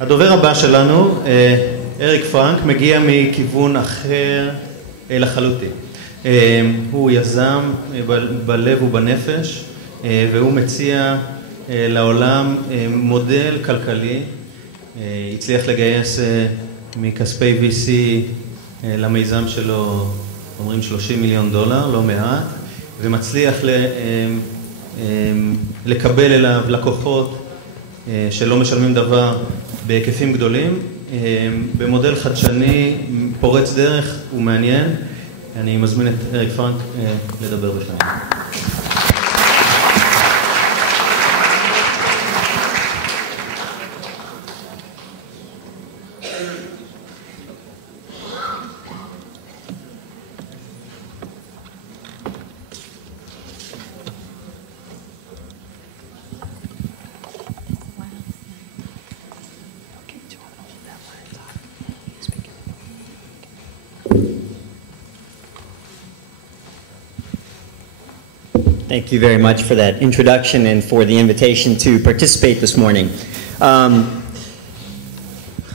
הדובר הבא שלנו, אריק פרנק, מגיע מכיוון אחר לחלוטין. הוא יזם בלב ובנפש, והוא מציע לעולם מודל כלכלי. הצליח לגייס מכספי VC למיזם שלו, אומרים $30 מיליון, לא מעט, ומצליח לקבל אליו לקוחות שלא משלמים דבר בהיקפים גדולים, במודל חדשני, פורץ דרך ומעניין. אני מזמין את אריק פרנק לדבר בפנינו. Thank you very much for that introduction and for the invitation to participate this morning. I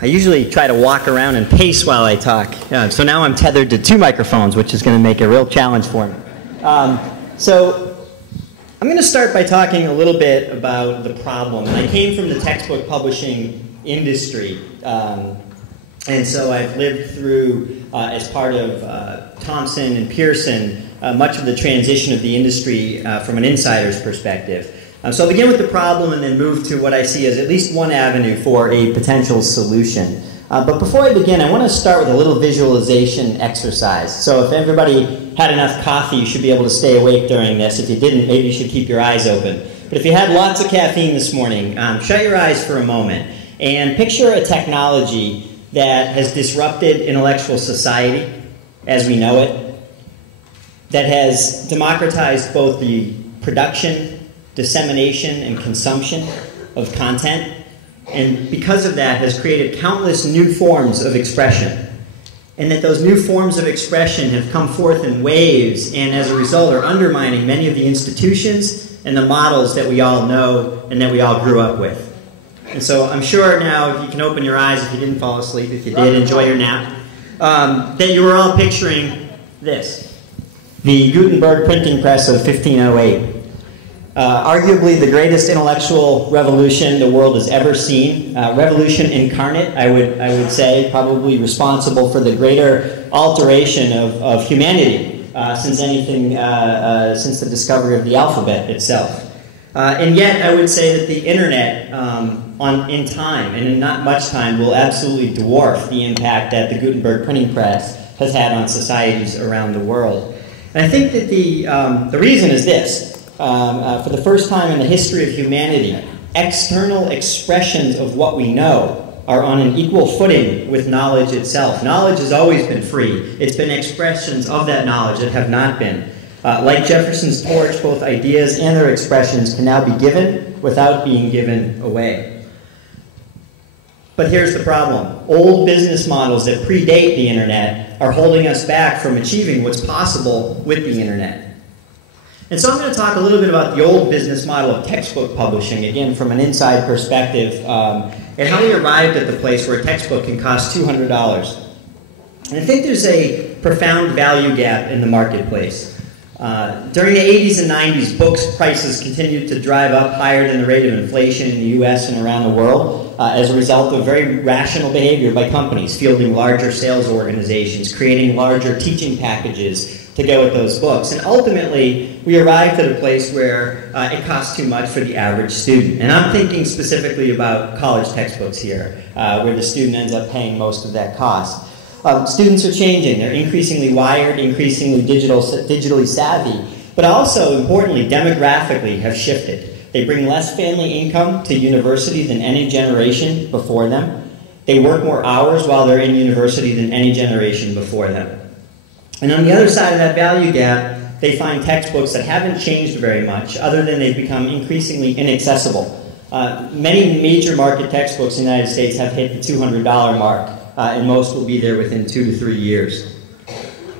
usually try to walk around and pace while I talk, so now I'm tethered to 2 microphones, which is going to make a real challenge for me. So I'm going to start by talking a little bit about the problem. I came from the textbook publishing industry, and so I've lived through, as part of Thomson and Pearson, much of the transition of the industry from an insider's perspective. So I'll begin with the problem and then move to what I see as at least one avenue for a potential solution. But before I begin, I want to start with a little visualization exercise. So if everybody had enough coffee, you should be able to stay awake during this. If you didn't, maybe you should keep your eyes open. But if you had lots of caffeine this morning, shut your eyes for a moment and picture a technology that has disrupted intellectual society as we know it, that has democratized both the production, dissemination, and consumption of content, and because of that has created countless new forms of expression, and that those new forms of expression have come forth in waves and as a result are undermining many of the institutions and the models that we all know and that we all grew up with. And so I'm sure now, if you can open your eyes, if you didn't fall asleep, if you did, enjoy your nap, that you were all picturing this. The Gutenberg printing press of 1508. Arguably the greatest intellectual revolution the world has ever seen. Revolution incarnate, I would say, probably responsible for the greater alteration of humanity since the discovery of the alphabet itself. And yet I would say that the internet in time, and in not much time, will absolutely dwarf the impact that the Gutenberg printing press has had on societies around the world. And I think that the reason is this. For the first time in the history of humanity, external expressions of what we know are on an equal footing with knowledge itself. Knowledge has always been free. It's been expressions of that knowledge that have not been. Like Jefferson's torch, both ideas and their expressions can now be given without being given away. But here's the problem. Old business models that predate the internet are holding us back from achieving what's possible with the internet. And so I'm going to talk a little bit about the old business model of textbook publishing, again from an inside perspective, and how we arrived at the place where a textbook can cost $200. And I think there's a profound value gap in the marketplace. During the 80s and 90s, books prices continued to drive up higher than the rate of inflation in the US and around the world as a result of very rational behavior by companies, fielding larger sales organizations, creating larger teaching packages to go with those books. And ultimately, we arrived at a place where it costs too much for the average student. And I'm thinking specifically about college textbooks here, where the student ends up paying most of that cost. Students are changing. They're increasingly wired, increasingly digitally savvy, but also, importantly, demographically have shifted. They bring less family income to university than any generation before them. They work more hours while they're in university than any generation before them. And on the other side of that value gap, they find textbooks that haven't changed very much, other than they've become increasingly inaccessible. Many major market textbooks in the United States have hit the $200 mark. And most will be there within 2 to 3 years.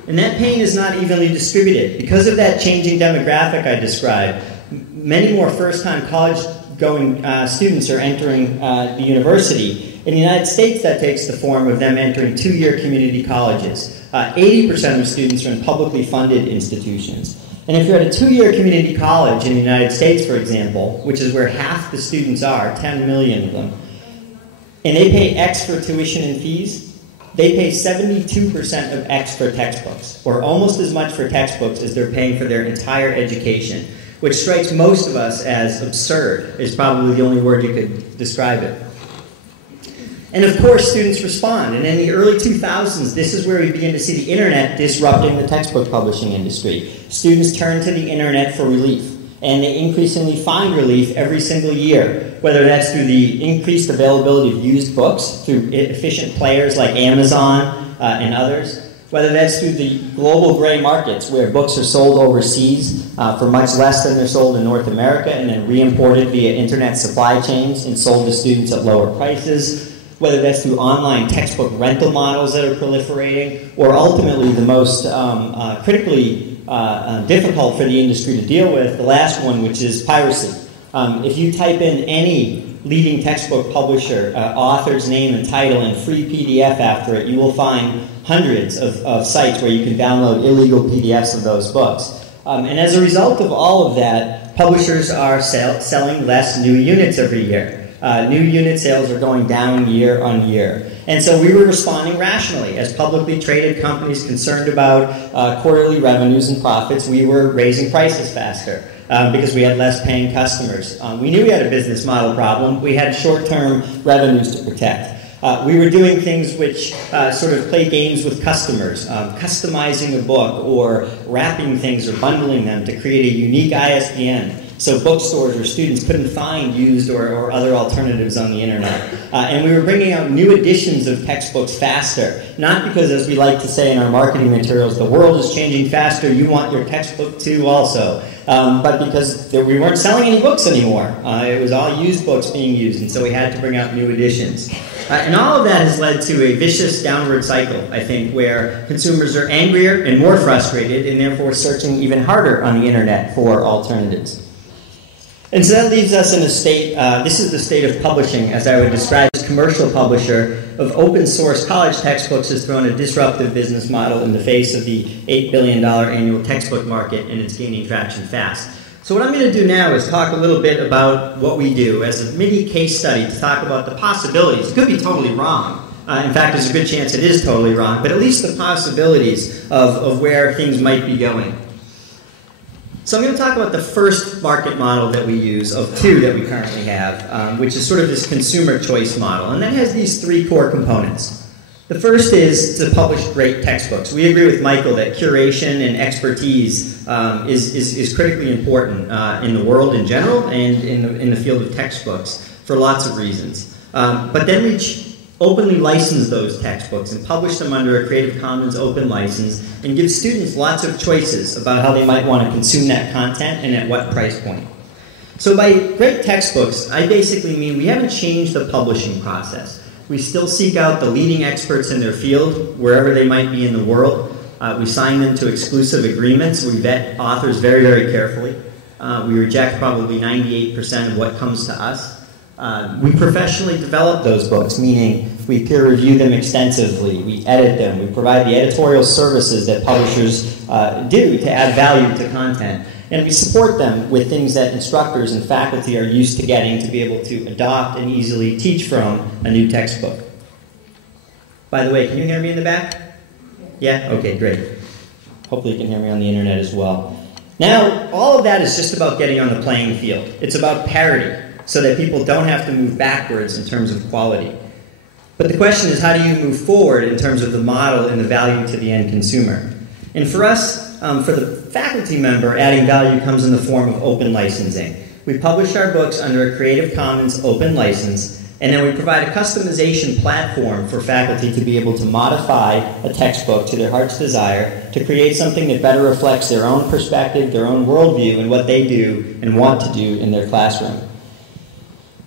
And that pain is not evenly distributed. Because of that changing demographic I described, many more first-time college-going students are entering the university, In the United States, that takes the form of them entering two-year community colleges. 80% of students are in publicly funded institutions. And if you're at a two-year community college in the United States, for example, which is where half the students are, 10 million of them, and they pay X for tuition and fees, they pay 72% of X for textbooks, or almost as much for textbooks as they're paying for their entire education, which strikes most of us as absurd, is probably the only word you could describe it. And of course, students respond. And in the early 2000s, this is where we begin to see the internet disrupting the textbook publishing industry. Students turn to the internet for relief, and they increasingly find relief every single year, whether that's through the increased availability of used books, through efficient players like Amazon and others, whether that's through the global gray markets where books are sold overseas for much less than they're sold in North America and then re-imported via internet supply chains and sold to students at lower prices, whether that's through online textbook rental models that are proliferating, or ultimately the most critically difficult for the industry to deal with, the last one, which is piracy. If you type in any leading textbook publisher, author's name and title, and free PDF after it, you will find hundreds of sites where you can download illegal PDFs of those books. And as a result of all of that, publishers are selling less new units every year. New unit sales are going down year on year. And so we were responding rationally. As publicly traded companies concerned about quarterly revenues and profits, we were raising prices faster because we had less paying customers. We knew we had a business model problem. We had short-term revenues to protect. We were doing things which sort of play games with customers, customizing a book or wrapping things or bundling them to create a unique ISBN. So bookstores or students couldn't find used or other alternatives on the internet. And we were bringing out new editions of textbooks faster. Not because, as we like to say in our marketing materials, the world is changing faster, you want your textbook too also. But because we weren't selling any books anymore. It was all used books being used, and so we had to bring out new editions. And all of that has led to a vicious downward cycle, I think, where consumers are angrier and more frustrated and therefore searching even harder on the internet for alternatives. And so that leaves us in a state, this is the state of publishing, as I would describe as commercial publisher of open source college textbooks has thrown a disruptive business model in the face of the $8 billion annual textbook market, and it's gaining traction fast. So what I'm going to do now is talk a little bit about what we do as a mini case study to talk about the possibilities. It could be totally wrong. In fact, there's a good chance it is totally wrong, but at least the possibilities of where things might be going. So I'm going to talk about the first market model that we use, of two that we currently have, which is sort of this consumer choice model. And that has these three core components. The first is to publish great textbooks. We agree with Michael that curation and expertise is critically important in the world in general and in the field of textbooks for lots of reasons. But then we openly license those textbooks and publish them under a Creative Commons open license and give students lots of choices about how they might want to consume that content and at what price point. So by great textbooks, I basically mean we haven't changed the publishing process. We still seek out the leading experts in their field, wherever they might be in the world. We sign them to exclusive agreements. We vet authors very, very carefully. We reject probably 98% of what comes to us. We professionally develop those books, meaning we peer review them extensively, we edit them, we provide the editorial services that publishers do to add value to content, and we support them with things that instructors and faculty are used to getting to be able to adopt and easily teach from a new textbook. By the way, can you hear me in the back? Yeah? Okay, great. Hopefully you can hear me on the internet as well. Now, all of that is just about getting on the playing field. It's about parity, so that people don't have to move backwards in terms of quality. But the question is, how do you move forward in terms of the model and the value to the end consumer? And for us, for the faculty member, adding value comes in the form of open licensing. We publish our books under a Creative Commons open license, and then we provide a customization platform for faculty to be able to modify a textbook to their heart's desire to create something that better reflects their own perspective, their own worldview, and what they do and want to do in their classroom.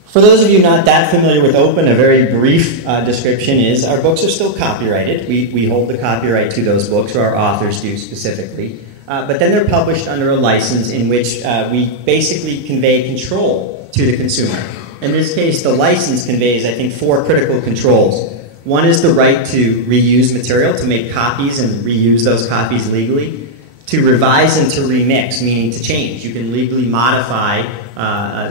For those of you not that familiar with open, a very brief description is our books are still copyrighted. We hold the copyright to those books, or our authors do specifically. But then they're published under a license in which we basically convey control to the consumer. In this case, the license conveys, I think, 4 critical controls. One is the right to reuse material, to make copies and reuse those copies legally. To revise and to remix, meaning to change. You can legally modify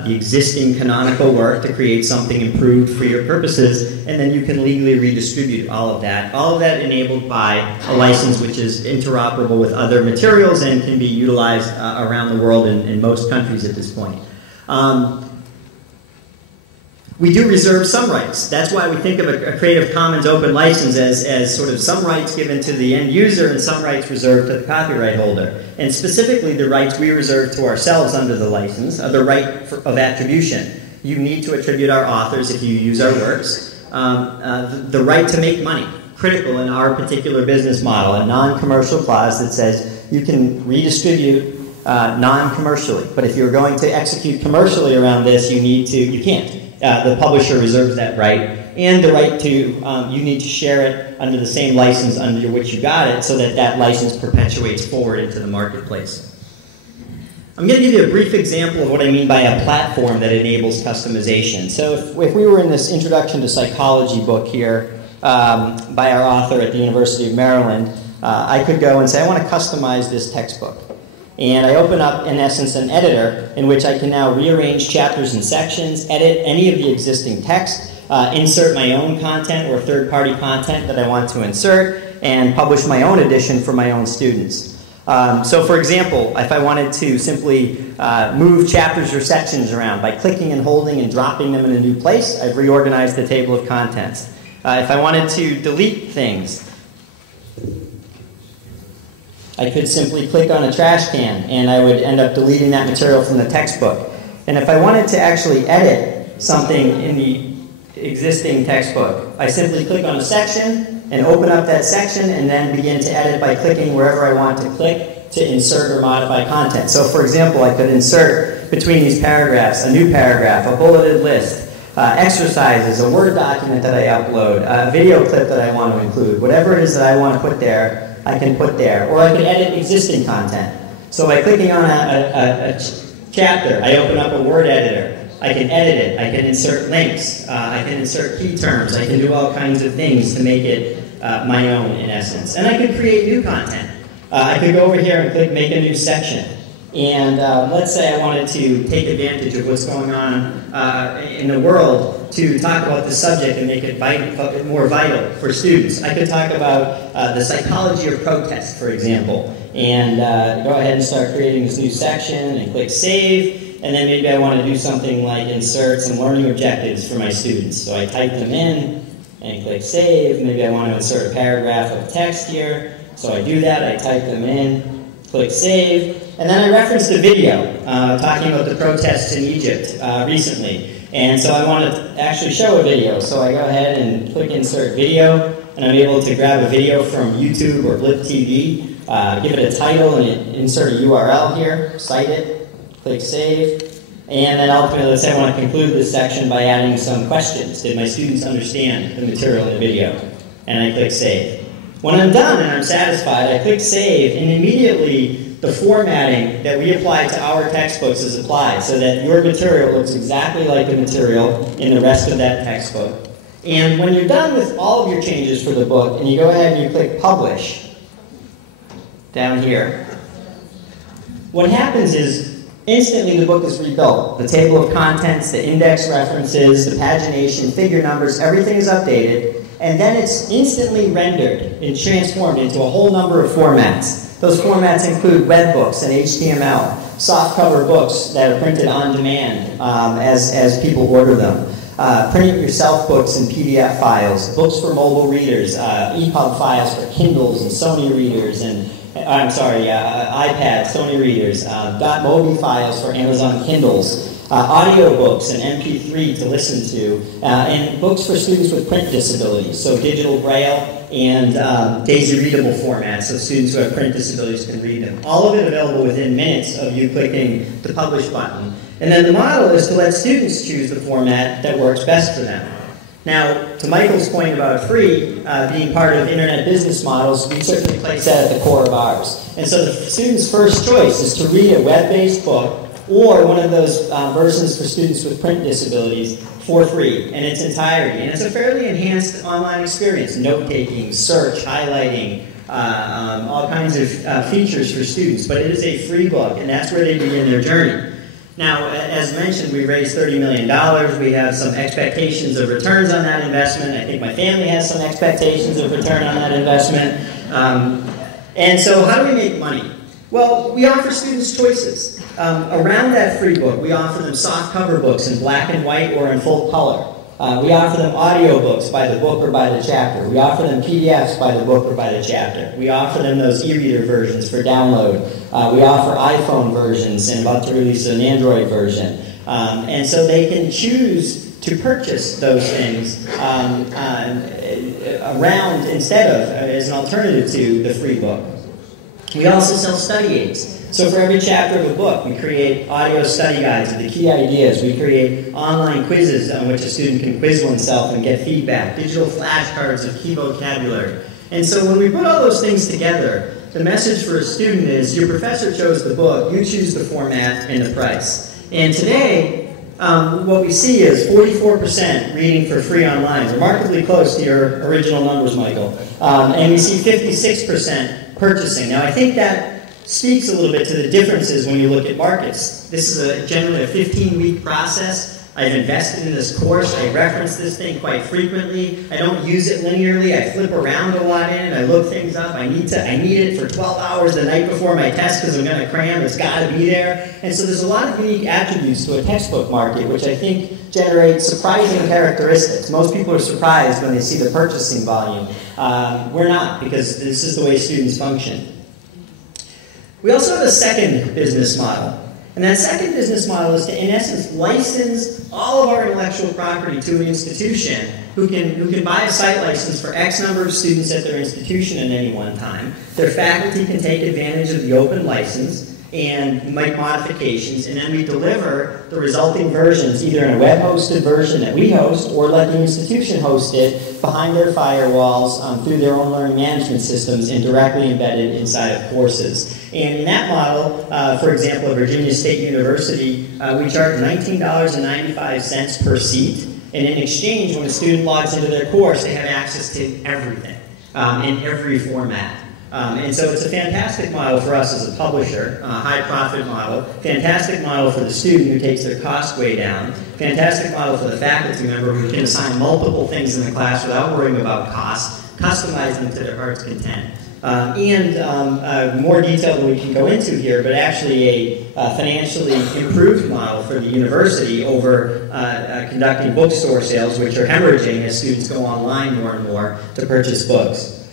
the existing canonical work to create something improved for your purposes, and then you can legally redistribute all of that. All of that enabled by a license which is interoperable with other materials and can be utilized around the world in most countries at this point. We do reserve some rights. That's why we think of a Creative Commons open license as sort of some rights given to the end user and some rights reserved to the copyright holder. And specifically, the rights we reserve to ourselves under the license are the right of attribution. You need to attribute our authors if you use our works. The right to make money, critical in our particular business model, a non-commercial clause that says you can redistribute non-commercially. But if you're going to execute commercially around this, you can't. The publisher reserves that right, and the right to, you need to share it under the same license under which you got it so that that license perpetuates forward into the marketplace. I'm going to give you a brief example of what I mean by a platform that enables customization. So if we were in this Introduction to Psychology book here by our author at the University of Maryland, I could go and say, I want to customize this textbook. And I open up, in essence, an editor in which I can now rearrange chapters and sections, edit any of the existing text, insert my own content or third-party content that I want to insert, and publish my own edition for my own students. So, for example, if I wanted to simply move chapters or sections around by clicking and holding and dropping them in a new place, I've reorganized the table of contents. If I wanted to delete things, I could simply click on a trash can and I would end up deleting that material from the textbook. And if I wanted to actually edit something in the existing textbook, I simply click on a section and open up that section and then begin to edit by clicking wherever I want to click to insert or modify content. So for example, I could insert between these paragraphs a new paragraph, a bulleted list, exercises, a Word document that I upload, a video clip that I want to include, whatever it is that I want to put there, I can put there. Or I can edit existing content. So by clicking on a chapter, I open up a Word editor. I can edit it. I can insert links. I can insert key terms. I can do all kinds of things to make it my own, in essence. And I can create new content. I could go over here and click Make a New Section. And let's say I wanted to take advantage of what's going on in the world to talk about the subject and make it more vital for students. I could talk about the psychology of protest, for example, and go ahead and start creating this new section and click Save, and then maybe I want to do something like insert some learning objectives for my students. So I type them in and click Save. Maybe I want to insert a paragraph of text here. So I do that, I type them in, click Save, and then I referenced a video talking about the protests in Egypt recently. And so I want to actually show a video. So I go ahead and click Insert Video, and I'm able to grab a video from YouTube or Blip TV, give it a title, and insert a URL here, cite it, click Save, and then ultimately, let's say I want to conclude this section by adding some questions. Did my students understand the material in the video? And I click Save. When I'm done and I'm satisfied, I click Save, and immediately the formatting that we apply to our textbooks is applied so that your material looks exactly like the material in the rest of that textbook. And when you're done with all of your changes for the book and you go ahead and you click Publish down here, what happens is instantly the book is rebuilt. The table of contents, the index references, the pagination, figure numbers, everything is updated, and then it's instantly rendered and transformed into a whole number of formats. Those formats include web books and HTML, softcover books that are printed on demand as people order them, print-it-yourself books and PDF files, books for mobile readers, EPUB files for Kindles and Sony readers, and iPads, Sony readers, .mobi files for Amazon Kindles, audio books and MP3 to listen to, and books for students with print disabilities, so digital braille and DAISY-readable formats, so students who have print disabilities can read them. All of it available within minutes of you clicking the Publish button. And then the model is to let students choose the format that works best for them. Now, to Michael's point about free being part of internet business models, we certainly place that at the core of ours. And so the student's first choice is to read a web-based book or one of those versions for students with print disabilities for free in its entirety. And it's a fairly enhanced online experience, note-taking, search, highlighting, all kinds of features for students. But it is a free book, and that's where they begin their journey. Now, as mentioned, we raised $30 million. We have some expectations of returns on that investment. I think my family has some expectations of return on that investment. And so how do we make money? Well, we offer students choices. Around that free book, we offer them soft cover books in black and white or in full color. We offer them audio books by the book or by the chapter. We offer them PDFs by the book or by the chapter. We offer them those e-reader versions for download. We offer iPhone versions and about to release an Android version. And so they can choose to purchase those things around instead of, as an alternative to the free book. We also sell study aids. So for every chapter of a book, we create audio study guides with the key ideas. We create online quizzes on which a student can quiz oneself and get feedback, digital flashcards of key vocabulary. And so when we put all those things together, the message for a student is your professor chose the book, you choose the format and the price. And today, what we see is 44% reading for free online, remarkably close to your original numbers, Michael. And we see 56% purchasing. Now, I think that speaks a little bit to the differences when you look at markets. This is generally a 15-week process. I've invested in this course. I reference this thing quite frequently. I don't use it linearly. I flip around a lot in it. I look things up. I need it for 12 hours the night before my test because I'm going to cram. It's got to be there. And so there's a lot of unique attributes to a textbook market, which I think generates surprising characteristics. Most people are surprised when they see the purchasing volume. We're not, because this is the way students function. We also have a second business model. And that second business model is to, in essence, license all of our intellectual property to an institution who can buy a site license for X number of students at their institution at any one time. Their faculty can take advantage of the open license and make modifications, and then we deliver the resulting versions either in a web-hosted version that we host or let the institution host it behind their firewalls through their own learning management systems and directly embedded inside of courses. And in that model, for example, at Virginia State University, we charge $19.95 per seat, and in exchange, when a student logs into their course, they have access to everything in every format. And so it's a fantastic model for us as a publisher, a high profit model, fantastic model for the student who takes their cost way down, fantastic model for the faculty member who can assign multiple things in the class without worrying about cost, customize them to their heart's content. More detail than we can go into here, but actually a financially improved model for the university over conducting bookstore sales, which are hemorrhaging as students go online more and more to purchase books.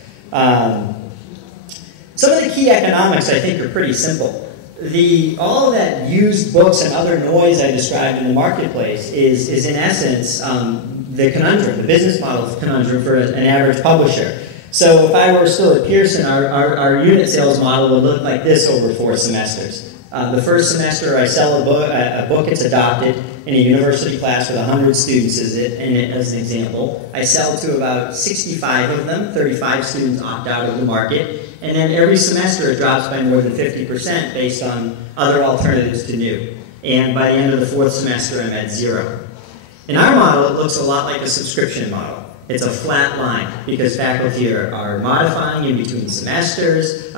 Some of the key economics, I think, are pretty simple. All that used books and other noise I described in the marketplace is in essence, the conundrum, the business model conundrum for an average publisher. So if I were still at Pearson, our unit sales model would look like this over 4 semesters. The first semester, I sell a book gets adopted in a university class with 100 students as an example. I sell to about 65 of them, 35 students opt out of the market, and then every semester it drops by more than 50% based on other alternatives to new. And by the end of the 4th semester, I'm at 0. In our model, it looks a lot like a subscription model. It's a flat line because faculty are modifying in between semesters,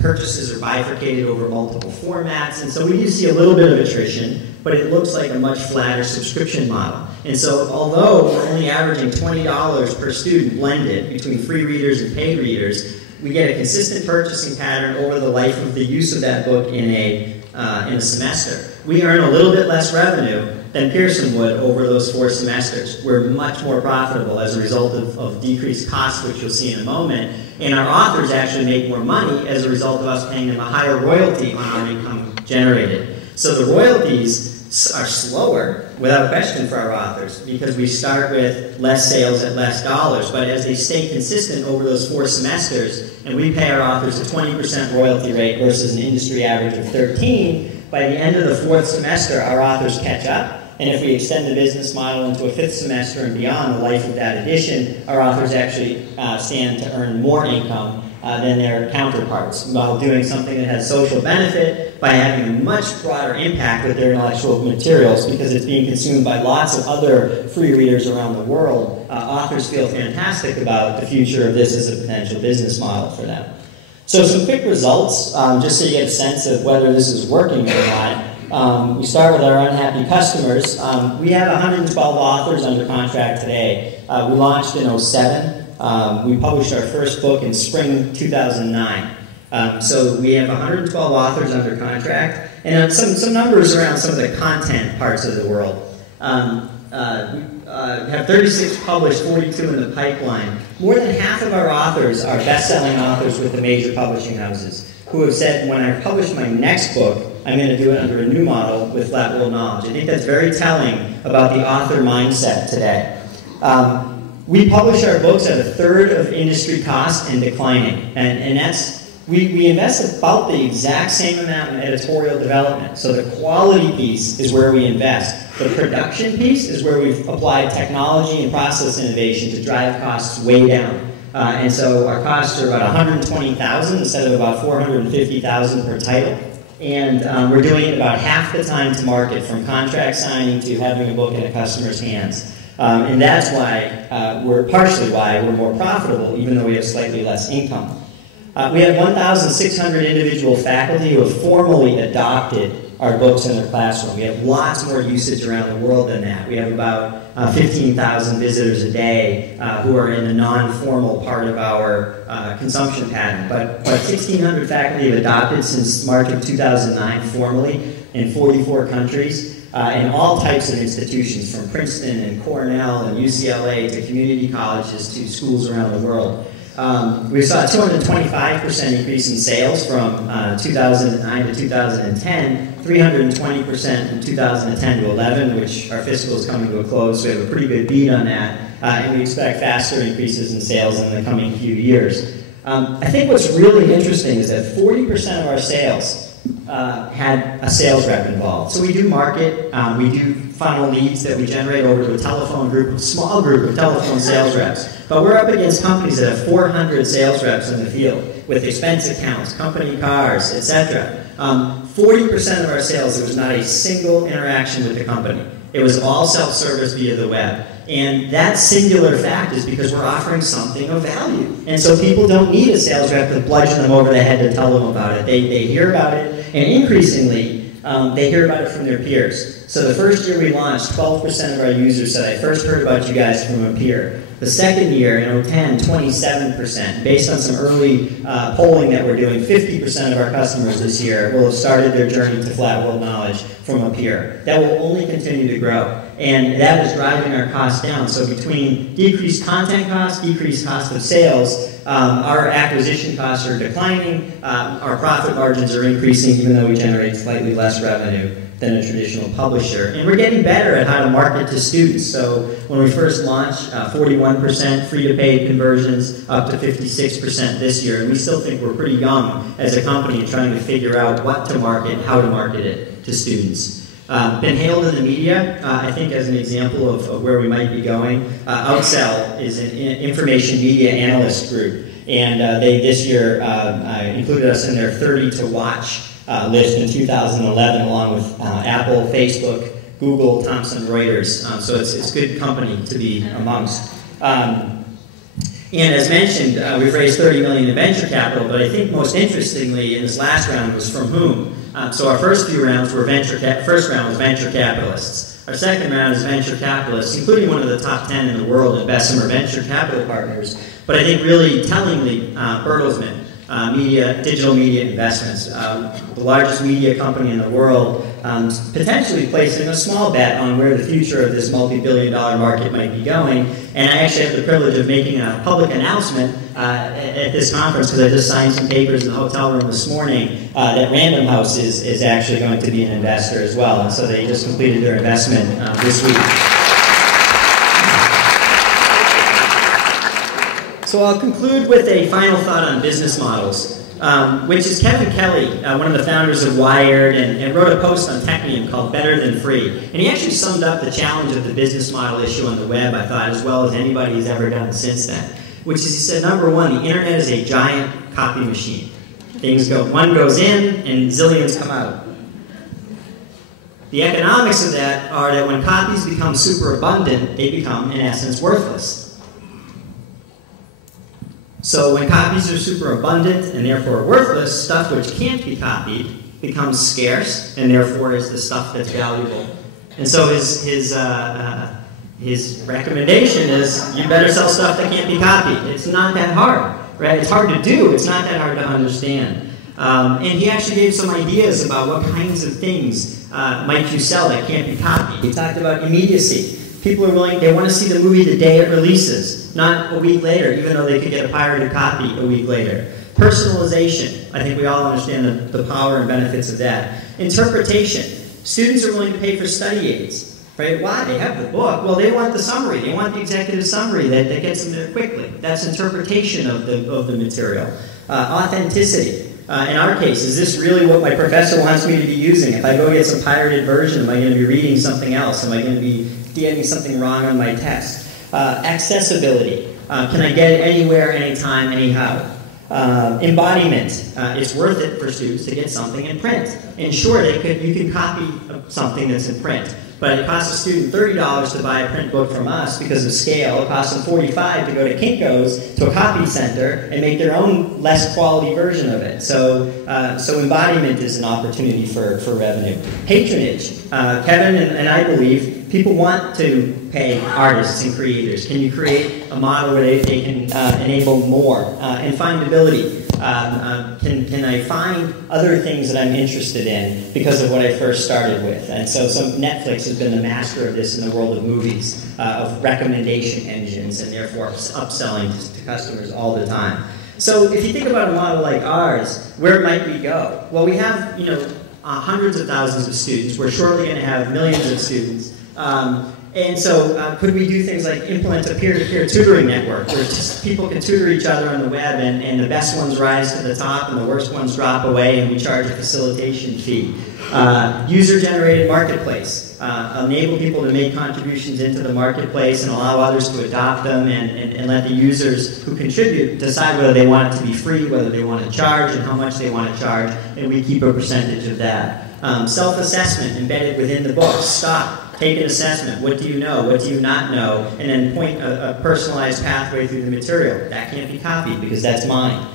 purchases are bifurcated over multiple formats, and so we do see a little bit of attrition, but it looks like a much flatter subscription model. And so although we're only averaging $20 per student blended between free readers and paid readers, we get a consistent purchasing pattern over the life of the use of that book in a semester. We earn a little bit less revenue than Pearson would over those 4 semesters. We're much more profitable as a result of decreased costs, which you'll see in a moment, and our authors actually make more money as a result of us paying them a higher royalty on our income generated. So the royalties are slower, without question, for our authors, because we start with less sales at less dollars, but as they stay consistent over those 4 semesters, and we pay our authors a 20% royalty rate versus an industry average of 13%, by the end of the 4th semester, our authors catch up. And if we extend the business model into a 5th semester and beyond the life of that edition, our authors actually stand to earn more income than their counterparts, while doing something that has social benefit by having a much broader impact with their intellectual materials because it's being consumed by lots of other free readers around the world. Authors feel fantastic about the future of this as a potential business model for them. So some quick results, just so you get a sense of whether this is working or not. We start with our unhappy customers. We have 112 authors under contract today. We launched in 2007. We published our first book in spring 2009. So we have 112 authors under contract, and some numbers around some of the content parts of the world. We have 36 published, 42 in the pipeline. More than half of our authors are best-selling authors with the major publishing houses who have said, when I publish my next book, I'm going to do it under a new model with flat world knowledge. I think that's very telling about the author mindset today. We publish our books at a third of industry cost and declining. And that's, we invest about the exact same amount in editorial development. So the quality piece is where we invest. The production piece is where we've applied technology and process innovation to drive costs way down. And so our costs are about $120,000 instead of about $450,000 per title. And we're doing it about half the time to market, from contract signing to having a book in a customer's hands. And that's why, partially why we're more profitable, even though we have slightly less income. We have 1,600 individual faculty who have formally adopted our books in their classroom. We have lots more usage around the world than that. We have about 15,000 visitors a day who are in the non-formal part of our consumption pattern. But 1,600 faculty have adopted since March of 2009 formally in 44 countries. And all types of institutions, from Princeton and Cornell and UCLA to community colleges to schools around the world. We saw a 225% increase in sales from 2009 to 2010, 320% from 2010 to 11, which our fiscal is coming to a close, so we have a pretty good beat on that, and we expect faster increases in sales in the coming few years. I think what's really interesting is that 40% of our sales had a sales rep involved. So we do market, we do funnel leads that we generate over to a telephone group, a small group of telephone sales reps. But we're up against companies that have 400 sales reps in the field with expense accounts, company cars, etc. 40% of our sales, there was not a single interaction with the company. It was all self-service via the web. And that singular fact is because we're offering something of value. And so people don't need a sales rep to bludgeon them over the head to tell them about it. They hear about it, and increasingly, they hear about it from their peers. So the first year we launched, 12% of our users said, I first heard about you guys from a peer. The second year, in 2010, 27%. Based on some early polling that we're doing, 50% of our customers this year will have started their journey to flat world knowledge from a peer. That will only continue to grow. And that is driving our costs down. So between decreased content costs, decreased cost of sales, our acquisition costs are declining, our profit margins are increasing, even though we generate slightly less revenue than a traditional publisher. And we're getting better at how to market to students. So when we first launched, 41% free-to-paid conversions, up to 56% this year. And we still think we're pretty young as a company in trying to figure out what to market, how to market it to students. Been hailed in the media, I think, as an example of where we might be going. Outsell is an information media analyst group. And they this year included us in their 30 to watch list in 2011, along with Apple, Facebook, Google, Thomson Reuters. So it's good company to be amongst. And as mentioned, we've raised $30 million in venture capital, but I think most interestingly in this last round was from whom? So our first few rounds were first round was venture capitalists. Our second round is venture capitalists, including one of the top 10 in the world in Bessemer Venture Capital Partners. But I think really tellingly, Bertelsmann, digital media investments, the largest media company in the world, potentially placing a small bet on where the future of this multi-billion-dollar market might be going. And I actually have the privilege of making a public announcement at this conference, because I just signed some papers in the hotel room this morning, that Random House is actually going to be an investor as well. And so they just completed their investment this week. So I'll conclude with a final thought on business models, which is Kevin Kelly, one of the founders of Wired, and wrote a post on Technium called Better Than Free. And he actually summed up the challenge of the business model issue on the web, I thought, as well as anybody has ever done since then. which is, he said, number one, the internet is a giant copy machine. One goes in and zillions come out. The economics of that are that when copies become super abundant, they become, in essence, worthless. So when copies are super abundant and therefore worthless, stuff which can't be copied becomes scarce and therefore is the stuff that's valuable. And so his recommendation is you better sell stuff that can't be copied. It's not that hard, right? It's hard to do. It's not that hard to understand. And he actually gave some ideas about what kinds of things might you sell that can't be copied. He talked about immediacy. People are willing, they want to see the movie the day it releases, not a week later, even though they could get a pirated copy a week later. Personalization. I think we all understand the power and benefits of that. Interpretation. Students are willing to pay for study aids. Right? Why? They have the book. Well, they want the summary. They want the executive summary that gets them there quickly. That's interpretation of the material. Authenticity. In our case, is this really what my professor wants me to be using? If I go get some pirated version, am I going to be reading something else? Am I going to be getting something wrong on my test? Accessibility. Can I get it anywhere, anytime, anyhow? Embodiment. It's worth it for students to get something in print. And sure, you can copy something that's in print. But it costs a student $30 to buy a print book from us because of scale. It costs them $45 to go to Kinko's, to a copy center, and make their own less quality version of it. So embodiment is an opportunity for revenue. Patronage. Kevin and I believe people want to pay artists and creators. Can you create a model where they can enable more? And findability. Can I find other things that I'm interested in because of what I first started with? And so Netflix has been the master of this in the world of movies, of recommendation engines, and therefore upselling to customers all the time. So if you think about a model like ours, where might we go? Well, we have hundreds of thousands of students. We're shortly going to have millions of students. And so could we do things like implement a peer-to-peer tutoring network where just people can tutor each other on the web and the best ones rise to the top and the worst ones drop away and we charge a facilitation fee. User-generated marketplace. Enable people to make contributions into the marketplace and allow others to adopt them and let the users who contribute decide whether they want it to be free, whether they want to charge and how much they want to charge, and we keep a percentage of that. Self-assessment embedded within the book. Stop. Take an assessment. What do you know? What do you not know? And then point a personalized pathway through the material. That can't be copied because that's mine.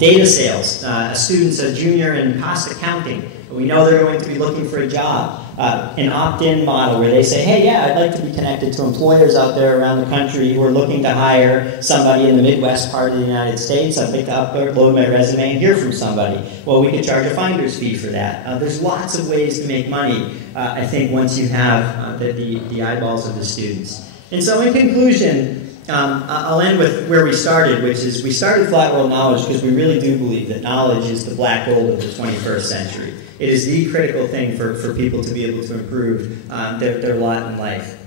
Data sales. A student's a junior in cost accounting. We know they're going to be looking for a job. An opt-in model where they say, hey, yeah, I'd like to be connected to employers out there around the country who are looking to hire somebody in the Midwest part of the United States. I'd like to upload my resume and hear from somebody. Well, we could charge a finder's fee for that. There's lots of ways to make money, I think, once you have the eyeballs of the students. And so in conclusion, I'll end with where we started, which is we started Flat World Knowledge because we really do believe that knowledge is the black gold of the 21st century. It is the critical thing for people to be able to improve their lot in life.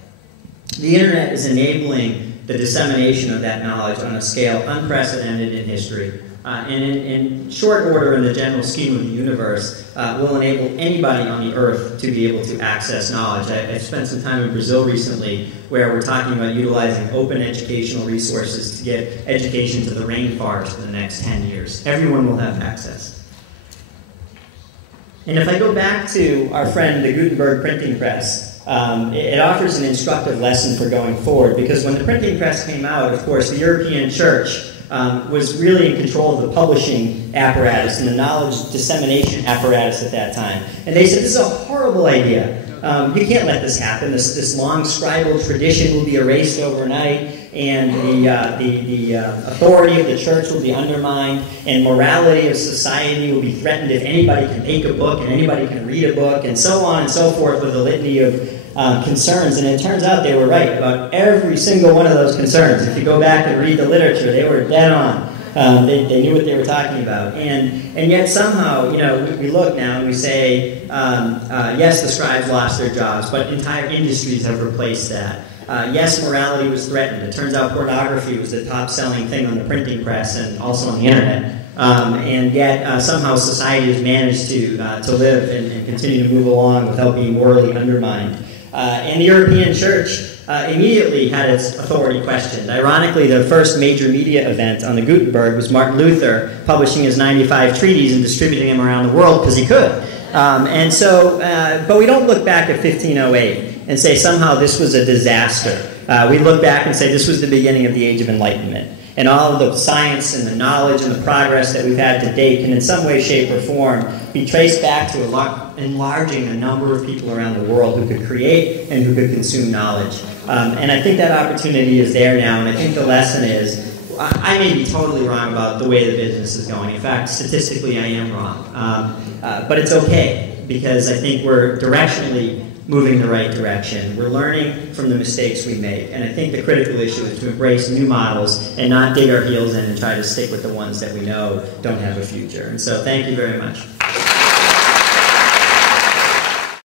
The internet is enabling the dissemination of that knowledge on a scale unprecedented in history. And in short order in the general scheme of the universe, will enable anybody on the earth to be able to access knowledge. I spent some time in Brazil recently where we're talking about utilizing open educational resources to get education to the rainforest in the next 10 years. Everyone will have access. And if I go back to our friend, the Gutenberg printing press, it offers an instructive lesson for going forward because when the printing press came out, of course, the European church was really in control of the publishing apparatus and the knowledge dissemination apparatus at that time. And they said, this is a horrible idea. You can't let this happen. This long scribal tradition will be erased overnight, and the authority of the church will be undermined, and morality of society will be threatened if anybody can make a book and anybody can read a book, and so on and so forth with a litany of concerns. And it turns out they were right about every single one of those concerns. If you go back and read the literature, they were dead on. They knew what they were talking about. And yet somehow, we look now and we say, yes, the scribes lost their jobs, but entire industries have replaced that. Yes, morality was threatened. It turns out pornography was the top-selling thing on the printing press and also on the internet. And yet somehow society has managed to live and continue to move along without being morally undermined. And the European church immediately had its authority questioned. Ironically, the first major media event on the Gutenberg was Martin Luther publishing his 95 treaties and distributing them around the world because he could. But we don't look back at 1508 and say somehow this was a disaster. We look back and say this was the beginning of the Age of Enlightenment. And all of the science and the knowledge and the progress that we've had to date can in some way, shape, or form be traced back to enlarging the number of people around the world who could create and who could consume knowledge. And I think that opportunity is there now, and I think the lesson is, I may be totally wrong about the way the business is going. In fact, statistically, I am wrong. But it's okay, because I think we're directionally moving in the right direction. We're learning from the mistakes we make. And I think the critical issue is to embrace new models and not dig our heels in and try to stick with the ones that we know don't have a future. And so thank you very much.